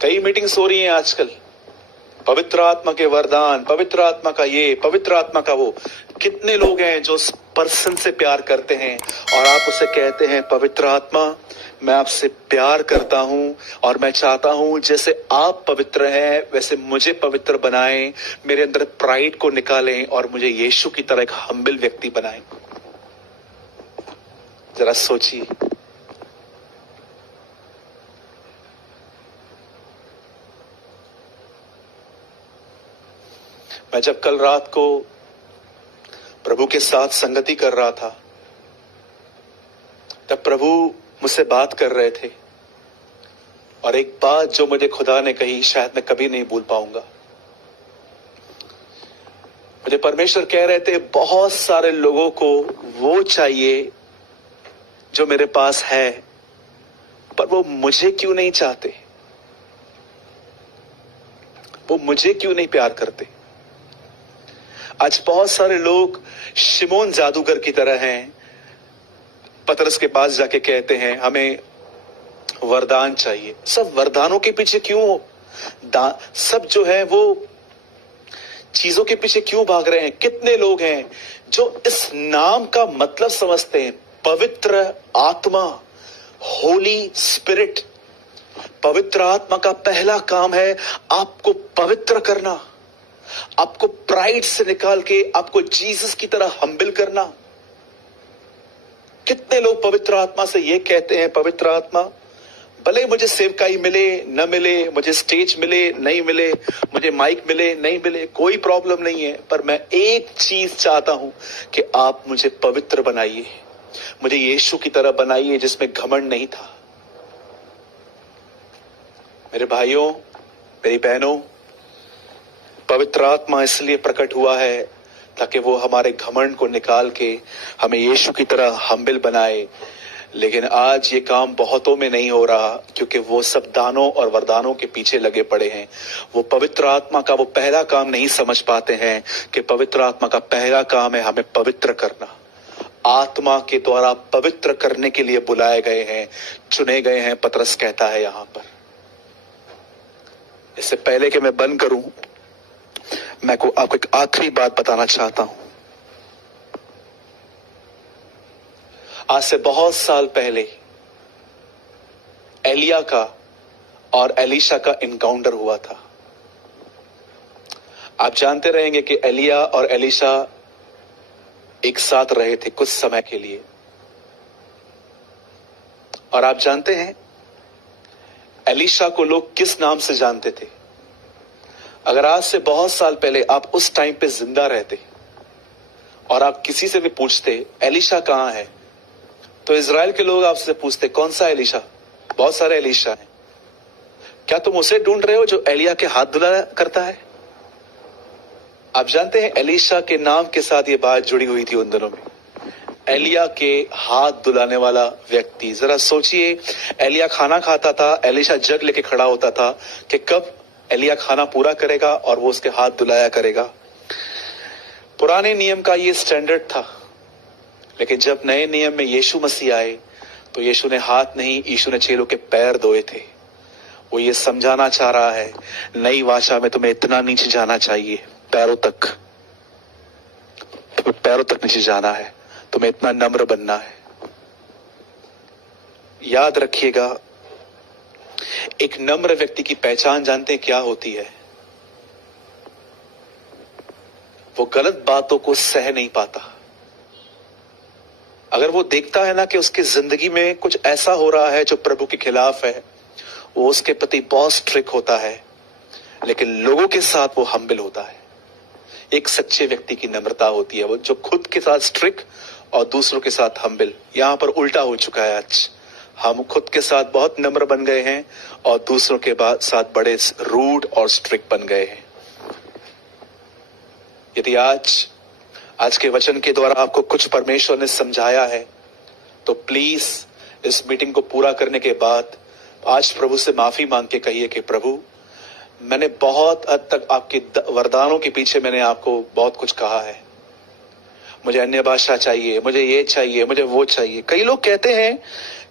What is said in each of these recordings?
कई मीटिंग्स हो रही हैं आजकल, पवित्र आत्मा के वरदान, पवित्र आत्मा का ये, पवित्र आत्मा का वो। कितने लोग हैं जो उस पर्सन से प्यार करते हैं और आप उसे कहते हैं पवित्र आत्मा मैं आपसे प्यार करता हूं और मैं चाहता हूं जैसे आप पवित्र हैं वैसे मुझे पवित्र बनाएं, मेरे अंदर प्राइड को निकालें और मुझे यीशु की तरह एक हम्बल व्यक्ति बनाएं। जरा सोचिए। मैं जब कल रात को प्रभु के साथ संगति कर रहा था तब प्रभु मुझसे बात कर रहे थे और एक बात जो मुझे खुदा ने कही शायद मैं कभी नहीं भूल पाऊंगा। मुझे परमेश्वर कह रहे थे बहुत सारे लोगों को वो चाहिए जो मेरे पास है, पर वो मुझे क्यों नहीं चाहते, वो मुझे क्यों नहीं प्यार करते। आज बहुत सारे लोग शिमोन जादूगर की तरह हैं, पतरस के पास जाके कहते हैं हमें वरदान चाहिए। सब वरदानों के पीछे क्यों सब जो है वो चीजों के पीछे क्यों भाग रहे हैं। कितने लोग हैं जो इस नाम का मतलब समझते हैं, पवित्र आत्मा, होली स्पिरिट। पवित्र आत्मा का पहला काम है आपको पवित्र करना, आपको प्राइड से निकाल के आपको जीसस की तरह हम्बल करना। कितने लोग पवित्र आत्मा से ये कहते हैं पवित्र आत्मा भले मुझे सेवकाई मिले न मिले, मुझे स्टेज मिले नहीं मिले, मुझे माइक मिले नहीं मिले, कोई प्रॉब्लम नहीं है, पर मैं एक चीज चाहता हूं कि आप मुझे पवित्र बनाइए, मुझे यीशु की तरह बनाइए जिसमें घमंड नहीं था। मेरे भाइयों, मेरी बहनों, पवित्र आत्मा इसलिए प्रकट हुआ है ताकि वो हमारे घमंड को निकाल के हमें यीशु की तरह हम्बल बनाए। लेकिन आज ये काम बहुतों में नहीं हो रहा क्योंकि वो सब दानों और वरदानों के पीछे लगे पड़े हैं। वो पवित्र आत्मा का वो पहला काम नहीं समझ पाते हैं कि पवित्र आत्मा का पहला काम है हमें पवित्र करना। आत्मा के द्वारा पवित्र करने के लिए बुलाए गए हैं, चुने गए हैं, पतरस कहता है यहां पर। इससे पहले कि मैं बंद करूं, मैं को आपको एक आखिरी बात बताना चाहता हूं। आज से बहुत साल पहले एलिया का और एलीशा का इनकाउंटर हुआ था। आप जानते रहेंगे कि एलिया और एलीशा एक साथ रहे थे कुछ समय के लिए, और आप जानते हैं एलीशा को लोग किस नाम से जानते थे। अगर आज से बहुत साल पहले आप उस टाइम पे जिंदा रहते और आप किसी से भी पूछते एलीशा कहां है, तो इजराइल के लोग आपसे पूछते कौन सा एलीशा, बहुत सारे एलीशा हैं, क्या तुम उसे ढूंढ रहे हो जो एलिया के हाथ धुला करता है। आप जानते हैं एलीशा के नाम के साथ ये बात जुड़ी हुई थी उन दिनों में, एलिया के हाथ धुलाने वाला व्यक्ति। जरा सोचिए, एलिया खाना खाता था, एलीशा जग लेके खड़ा होता था कि कब एलिया खाना पूरा करेगा और वो उसके हाथ धुलाया करेगा। पुराने नियम का ये स्टैंडर्ड था, लेकिन जब नए नियम में यीशु मसीह आए तो यीशु ने हाथ नहीं, यीशु ने चेलों के पैर धोए थे। वो ये समझाना चाह रहा है नई वाचा में तुम्हें इतना नीचे जाना चाहिए, पैरों तक, तुम्हें पैरों तक नीचे जाना है, तुम्हें इतना नम्र बनना है। याद रखिएगा, एक नम्र व्यक्ति की पहचान जानते हैं क्या होती है? वो गलत बातों को सह नहीं पाता। अगर वो देखता है ना कि उसकी जिंदगी में कुछ ऐसा हो रहा है जो प्रभु के खिलाफ है, वो उसके प्रति बहुत स्ट्रिक्ट होता है, लेकिन लोगों के साथ वो हम्बल होता है। एक सच्चे व्यक्ति की नम्रता होती है, वो जो खुद के साथ स्ट्रिक्ट और दूसरों के साथ हम्बल। यहां पर उल्टा हो चुका है आज, हम खुद के साथ बहुत नम्र बन गए हैं और दूसरों के साथ बड़े रूड और स्ट्रिक्ट बन गए हैं। यदि आज के वचन के द्वारा आपको कुछ परमेश्वर ने समझाया है तो प्लीज इस मीटिंग को पूरा करने के बाद आज प्रभु से माफी मांग के कहिए कि प्रभु, मैंने बहुत हद तक आपके वरदानों के पीछे मैंने आपको बहुत कुछ कहा है, मुझे अन्य भाषा चाहिए, मुझे ये चाहिए, मुझे वो चाहिए। कई लोग कहते हैं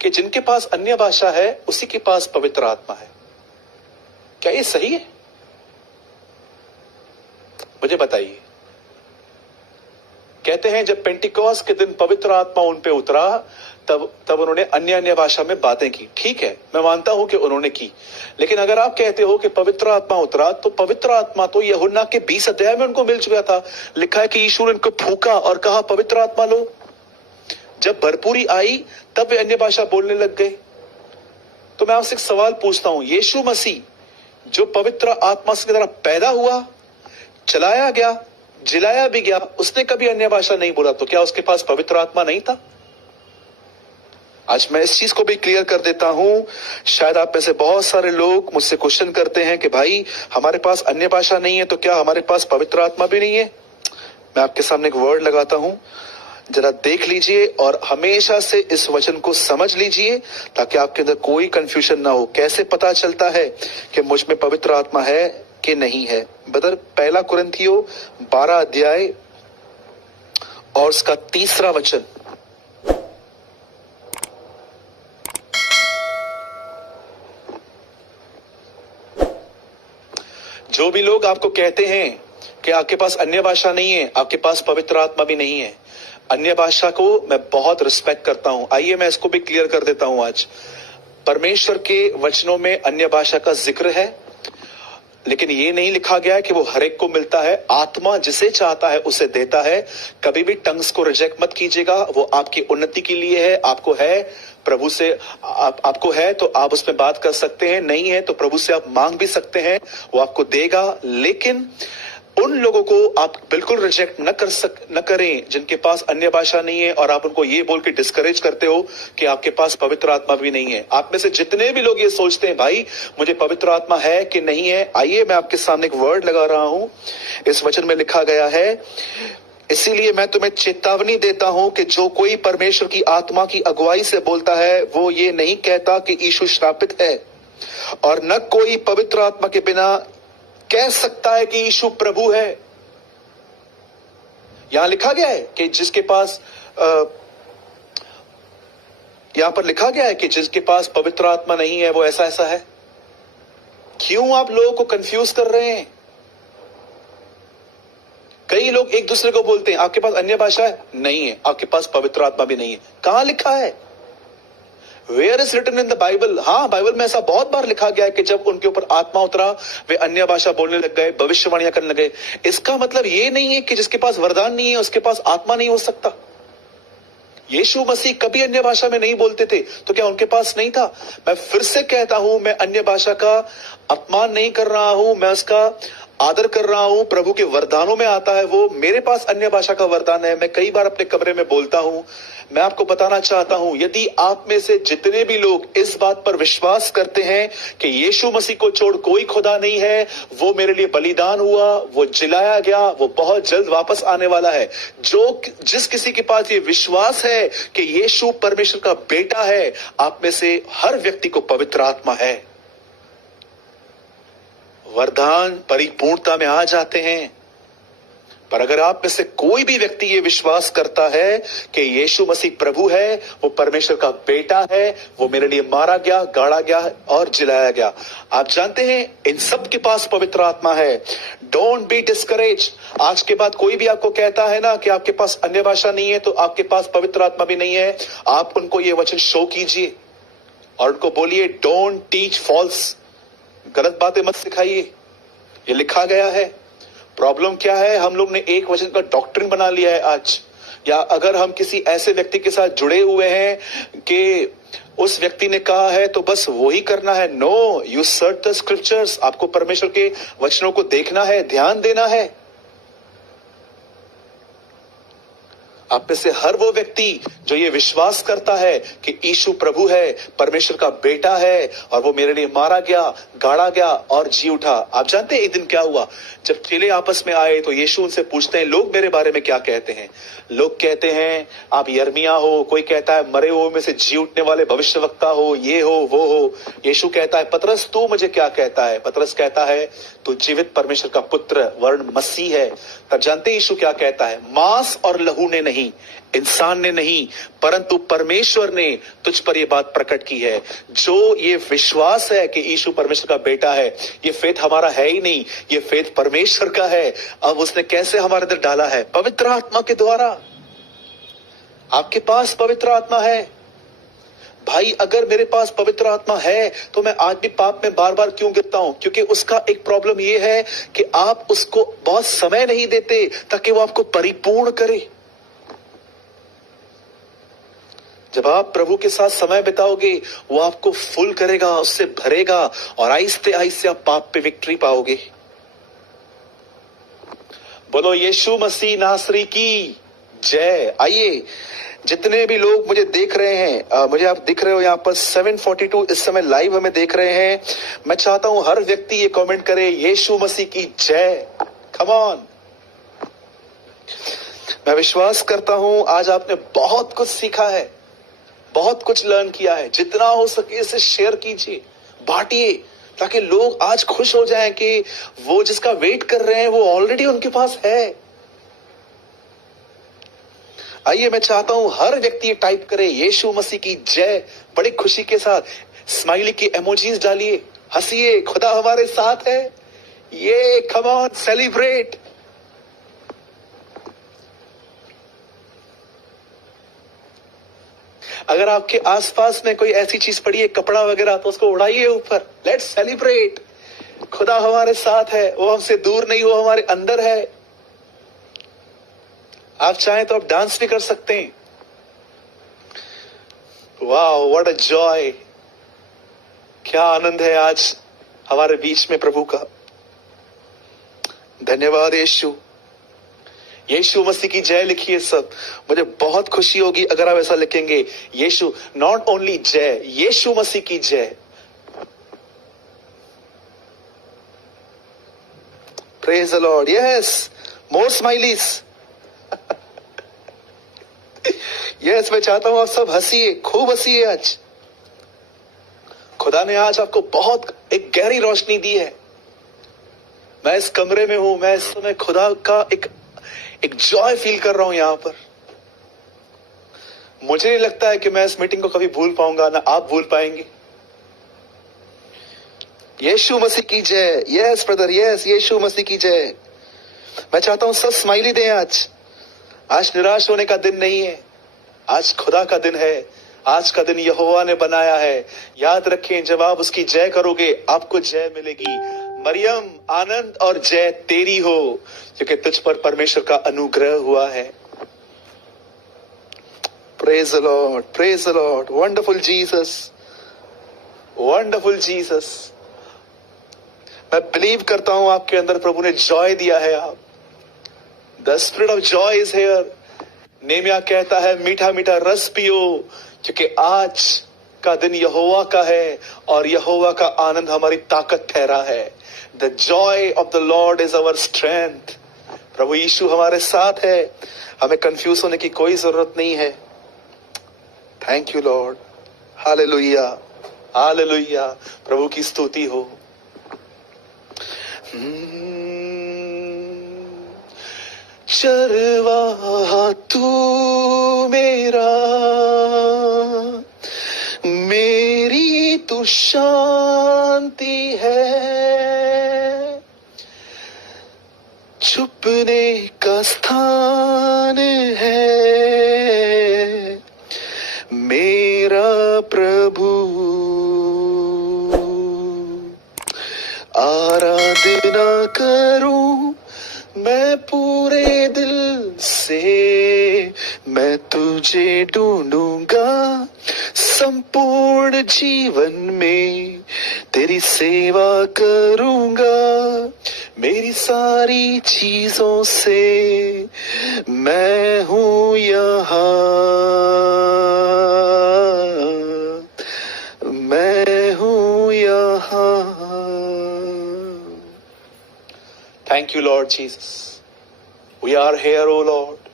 कि जिनके पास अन्य भाषा है उसी के पास पवित्र आत्मा है। क्या ये सही है? मुझे बताइए। कहते हैं जब पेंटिकॉस्ट के दिन पवित्र आत्मा उन पे उतरा तब उन्होंने अन्य भाषा में बातें की। ठीक है, मैं मानता हूं कि उन्होंने की, लेकिन अगर आप कहते हो कि पवित्र आत्मा उतरा, तो पवित्र आत्मा तो यूहन्ना के 20 अध्याय में उनको मिल चुका था। लिखा है कि यीशु ने उनको फूंका और कहा पवित्र आत्मा लो। जब भरपूरी आई तब वे अन्य भाषा बोलने लग गए। तो मैं आपसे एक सवाल पूछता हूं, यीशु मसीह जो पवित्र आत्मा से तरह पैदा हुआ, चलाया गया, जिलाया भी गया, उसने कभी अन्य भाषा नहीं बोला, तो क्या उसके पास पवित्र आत्मा नहीं था? आज मैं इस चीज को भी क्लियर कर देता हूं। शायद आप में से बहुत सारे लोग मुझसे क्वेश्चन करते हैं कि भाई हमारे पास अन्य भाषा नहीं है, तो क्या हमारे पास पवित्र आत्मा भी नहीं है? मैं आपके सामने एक वर्ड लगाता हूं, जरा देख लीजिए और हमेशा से इस वचन को समझ लीजिए ताकि आपके अंदर कोई कंफ्यूजन ना हो। कैसे पता चलता है कि मुझ में पवित्र आत्मा है कि नहीं है? ब्रदर, पहला कुरिन्थियों 12 अध्याय और उसका 3 वचन। जो भी लोग आपको कहते हैं कि आपके पास अन्य भाषा नहीं है, आपके पास पवित्र आत्मा भी नहीं है, अन्य भाषा को मैं बहुत रिस्पेक्ट करता हूं। आइए मैं इसको भी क्लियर कर देता हूं। आज परमेश्वर के वचनों में अन्य भाषा का जिक्र है, लेकिन ये नहीं लिखा गया है कि वो हर एक को मिलता है। आत्मा जिसे चाहता है उसे देता है। कभी भी टंग्स को रिजेक्ट मत कीजिएगा, वो आपकी उन्नति के लिए है। आपको है प्रभु से, आपको है तो आप उसमें बात कर सकते हैं, नहीं है तो प्रभु से आप मांग भी सकते हैं, वो आपको देगा। लेकिन उन लोगों को आप बिल्कुल रिजेक्ट न करें जिनके पास अन्य भाषा नहीं है और आप उनको ये बोल के डिस्करेज करते हो कि आपके पास पवित्र आत्मा भी नहीं है। आप में से जितने भी लोग ये सोचते हैं भाई मुझे पवित्र आत्मा है कि नहीं है, आइए मैं आपके सामने एक वर्ड लगा रहा हूं। इस वचन में लिखा गया है, इसीलिए मैं तुम्हें चेतावनी देता हूं कि जो कोई परमेश्वर की आत्मा की अगुवाई से बोलता है वो ये नहीं कहता कि यीशु श्रापित है, और न कोई पवित्र आत्मा के बिना कह सकता है कि यीशु प्रभु है। यहां लिखा गया है कि जिसके पास यहां पर लिखा गया है कि जिसके पास पवित्र आत्मा नहीं है वो ऐसा ऐसा है। क्यों आप लोगों को कंफ्यूज कर रहे हैं? कई लोग एक दूसरे को बोलते हैं आपके पास अन्य भाषा है, नहीं है, आपके पास पवित्र आत्मा भी नहीं है। कहां लिखा है? Where is written in the Bible? हाँ, बाइबल में ऐसा बहुत बार लिखा गया है कि जब उनके ऊपर आत्मा उतरा वे अन्य भाषा बोलने लग गए, भविष्यवाणियां करने लगे। इसका मतलब ये नहीं है कि जिसके पास वरदान नहीं है उसके पास आत्मा नहीं हो सकता। यीशु मसीह कभी अन्य भाषा में नहीं बोलते थे, तो क्या उनके पास नहीं था? मैं फिर से कहता हूं, मैं अन्य भाषा का अपमान नहीं कर रहा हूं, मैं उसका आदर कर रहा हूं। प्रभु के वरदानों में आता है वो। मेरे पास अन्य भाषा का वरदान है, मैं कई बार अपने कमरे में बोलता हूं। मैं आपको बताना चाहता हूं, यदि आप में से जितने भी लोग इस बात पर विश्वास करते हैं कि यीशु मसीह को छोड़ कोई खुदा नहीं है, वो मेरे लिए बलिदान हुआ, वो जिलाया गया, वो बहुत जल्द वापस आने वाला है, जिस किसी के पास ये विश्वास है कि यीशु परमेश्वर का बेटा है, आप में से हर व्यक्ति को पवित्र आत्मा है। वरदान परिपूर्णता में आ जाते हैं। पर अगर आप में से कोई भी व्यक्ति ये विश्वास करता है कि यीशु मसीह प्रभु है, वो परमेश्वर का बेटा है, वो मेरे लिए मारा गया, गाड़ा गया और जिलाया गया, आप जानते हैं इन सब के पास पवित्र आत्मा है। Don't be discourage. आज के बाद कोई भी आपको कहता है ना कि आपके पास अन्य भाषा नहीं है तो आपके पास पवित्र आत्मा भी नहीं है, आप उनको ये वचन शो कीजिए और उनको बोलिए डोंट टीच फॉल्स। गलत बातें मत सिखाइए, ये लिखा गया है। प्रॉब्लम क्या है? हम लोग ने एक वचन का डॉक्ट्रिन बना लिया है आज। या अगर हम किसी ऐसे व्यक्ति के साथ जुड़े हुए हैं कि उस व्यक्ति ने कहा है तो बस वो ही करना है। No, you search the scriptures. आपको परमेश्वर के वचनों को देखना है, ध्यान देना है। आप में से हर वो व्यक्ति जो ये विश्वास करता है कि यीशु प्रभु है, परमेश्वर का बेटा है और वो मेरे लिए मारा गया, गाड़ा गया और जी उठा। आप जानते हैं एक दिन क्या हुआ? जब चेले आपस में आए तो यीशु उनसे पूछते हैं लोग मेरे बारे में क्या कहते हैं? लोग कहते हैं आप यर्मिया हो, कोई कहता है मरे हुए में से जी उठने वाले भविष्यवक्ता हो, ये हो वो हो। यीशु कहता है पतरस तू मुझे क्या कहता है? पतरस कहता है तू जीवित परमेश्वर का पुत्र वर्ण मसीह है। तब जानते यीशु क्या कहता है? मांस और लहू ने नहीं नहीं, इंसान ने नहीं, परंतु परमेश्वर ने तुझ पर यह बात प्रकट की है। जो ये विश्वास है कि यीशु परमेश्वर का बेटा है, ये फेथ हमारा है ही नहीं, ये फेथ परमेश्वर का है। अब उसने कैसे हमारे अंदर डाला है? पवित्र आत्मा के द्वारा। आपके पास पवित्र आत्मा है भाई। अगर मेरे पास पवित्र आत्मा है तो मैं आज भी पाप में बार बार क्यों गिरता हूं? क्योंकि उसका एक प्रॉब्लम यह है कि आप उसको बहुत समय नहीं देते ताकि वो आपको परिपूर्ण करे। जब आप प्रभु के साथ समय बिताओगे, वो आपको फुल करेगा, उससे भरेगा, और आहिस्ते आहिस्ते आप पाप पे विक्ट्री पाओगे। बोलो यीशु मसीह नासरी की जय। आइए, जितने भी लोग मुझे देख रहे हैं, मुझे आप दिख रहे हो यहाँ पर 742 इस समय लाइव हमें देख रहे हैं। मैं चाहता हूं हर व्यक्ति ये कमेंट करे, यीशु मसीह की जय। Come on. मैं विश्वास करता हूं आज आपने बहुत कुछ सीखा है, बहुत कुछ लर्न किया है। जितना हो सके इसे शेयर कीजिए, बांटिए, ताकि लोग आज खुश हो जाएं कि वो जिसका वेट कर रहे हैं वो ऑलरेडी उनके पास है। आइए, मैं चाहता हूं हर व्यक्ति टाइप करे यीशु मसीह की जय बड़ी खुशी के साथ। स्माइली की इमोजीज डालिए, हंसिए, खुदा हमारे साथ है। ये कम ऑन, सेलिब्रेट। अगर आपके आसपास में कोई ऐसी चीज पड़ी है, कपड़ा वगैरह, तो उसको उड़ाइए ऊपर। Let's celebrate. खुदा हमारे साथ है, वो हमसे दूर नहीं, वो हमारे अंदर है। आप चाहें तो आप डांस भी कर सकते हैं। Wow, what a joy. क्या आनंद है आज हमारे बीच में प्रभु का। धन्यवाद यीशु। यीशु मसीह की जय लिखिए सब। मुझे बहुत खुशी होगी अगर आप ऐसा लिखेंगे, यीशु, नॉट ओनली जय, यीशु मसीह की जय। Praise the Lord. Yes, more smileys. Yes, मैं चाहता हूं आप सब हंसिए, खूब हंसिए। आज खुदा ने आज आपको बहुत एक गहरी रोशनी दी है। मैं इस कमरे में हूं, मैं इस समय खुदा का एक जॉय फील कर रहा हूं यहां पर। मुझे नहीं लगता है कि मैं इस मीटिंग को कभी भूल पाऊंगा, ना आप भूल पाएंगे। यीशु मसीह की जय। यस ब्रदर, यस, यीशु मसीह की जय। मैं चाहता हूं सब स्माइली दें। आज निराश होने का दिन नहीं है, आज खुदा का दिन है। आज का दिन यहोवा ने बनाया है। याद रखें, जब आप उसकी जय करोगे आपको जय मिलेगी। मरियम, आनंद और जय तेरी हो, क्योंकि तुझ पर परमेश्वर का अनुग्रह हुआ है। Praise the Lord, praise the Lord. Wonderful Jesus, wonderful Jesus. मैं बिलीव करता हूं आपके अंदर प्रभु ने जॉय दिया है। आप, the spirit of joy is here. Nehemiah कहता है, मीठा मीठा रस पियो, क्योंकि आज का दिन यहोवा का है और यहोवा का आनंद हमारी ताकत ठहरा है। The joy of the Lord is our strength. प्रभु यीशु हमारे साथ है, हमें कंफ्यूज होने की कोई जरूरत नहीं है। Thank you Lord. Hallelujah, hallelujah. प्रभु की स्तुति हो। चरवाहा तू मेरा, मेरी तू शांति है, छुपने का स्थान है मेरा प्रभु। आराधना करूं मैं पूरे दिल से, मैं तुझे ढूंढूंगा संपूर्ण जीवन में, तेरी सेवा करूंगा मेरी सारी चीजों से। मैं हूं यहाँ, मैं हूं यहाँ। Thank you Lord Jesus. We are here O Lord.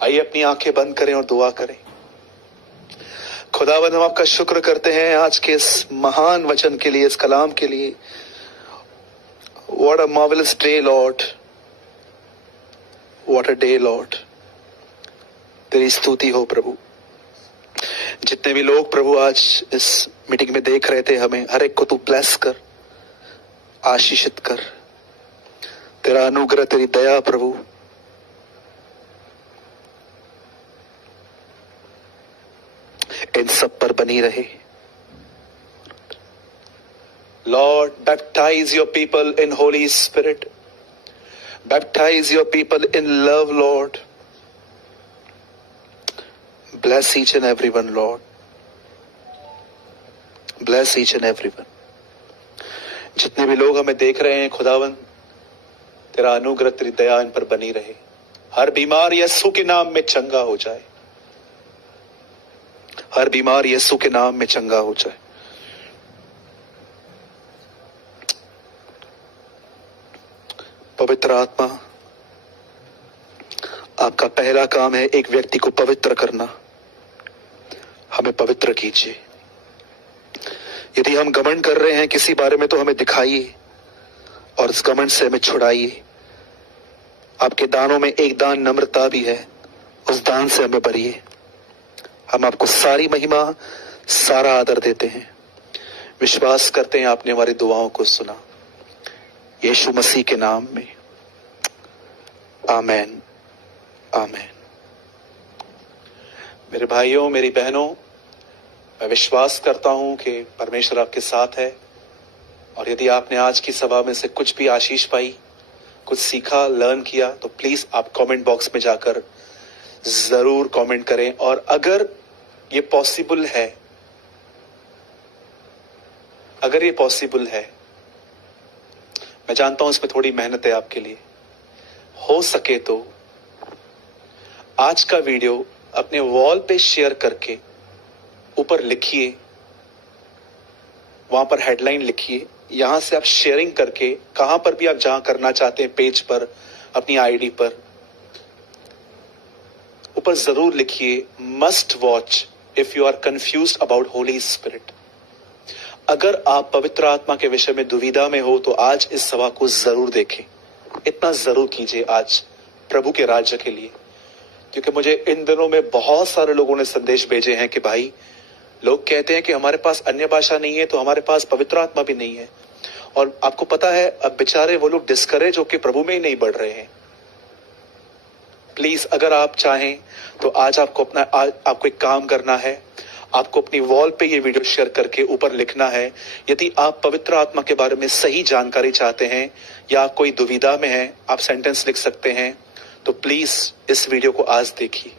आइए अपनी आंखें बंद करें और दुआ करें। खुदावंद, हम आपका शुक्र करते हैं आज के इस महान वचन के लिए, इस कलाम के लिए। What a marvelous day, Lord. What a day, Lord. तेरी स्तुति हो प्रभु। जितने भी लोग प्रभु आज इस मीटिंग में देख रहे थे, हमें हर एक को तू ब्लेस कर, आशीषित कर। तेरा अनुग्रह, तेरी दया प्रभु इन सब पर बनी रहे। Lord, baptize your people in Holy Spirit. Baptize your people in love, Lord. Bless each and everyone, Lord. Bless each and everyone. जितने भी लोग हमें देख रहे हैं खुदावन, तेरा अनुग्रह, तेरी दया इन पर बनी रहे। हर बीमार यीशु के नाम में चंगा हो जाए। हर बीमार यीशु के नाम में चंगा हो जाए। पवित्र आत्मा, आपका पहला काम है एक व्यक्ति को पवित्र करना। हमें पवित्र कीजिए। यदि हम घमंड कर रहे हैं किसी बारे में, तो हमें दिखाइए और इस घमंड से हमें छुड़ाइए। आपके दानों में एक दान नम्रता भी है, उस दान से हमें भरिए। हम आपको सारी महिमा, सारा आदर देते हैं। विश्वास करते हैं आपने हमारी दुआओं को सुना, यीशु मसीह के नाम में, आमेन, आमेन। मेरे भाइयों, मेरी बहनों, मैं विश्वास करता हूं कि परमेश्वर आपके साथ है। और यदि आपने आज की सभा में से कुछ भी आशीष पाई, कुछ सीखा, लर्न किया, तो प्लीज आप कमेंट बॉक्स में जाकर जरूर कमेंट करें। और अगर ये पॉसिबल है, अगर ये पॉसिबल है, मैं जानता हूं इसमें थोड़ी मेहनत है आपके लिए, हो सके तो आज का वीडियो अपने वॉल पे शेयर करके ऊपर लिखिए, वहां पर हेडलाइन लिखिए। यहां से आप शेयरिंग करके कहां पर भी आप जहां करना चाहते हैं, पेज पर, अपनी आईडी पर, ऊपर जरूर लिखिए, must watch if you are confused about Holy Spirit. अगर आप पवित्र आत्मा के विषय में दुविधा में हो तो आज इस सभा को जरूर देखें। इतना जरूर कीजिए आज प्रभु के राज्य के लिए। क्योंकि मुझे इन दिनों में बहुत सारे लोगों ने संदेश भेजे हैं कि भाई, लोग कहते हैं कि हमारे पास अन्य भाषा नहीं है तो हमारे पास पवित्र आत्मा भी नहीं है। और आपको पता है, अब बेचारे वो लोग डिस्करेज होकर प्रभु में ही नहीं बढ़ रहे हैं। प्लीज, अगर आप चाहें तो आज आपको एक काम करना है। आपको अपनी वॉल पे ये वीडियो शेयर करके ऊपर लिखना है, यदि आप पवित्र आत्मा के बारे में सही जानकारी चाहते हैं या आप कोई दुविधा में हैं, आप सेंटेंस लिख सकते हैं। तो प्लीज इस वीडियो को आज देखिए।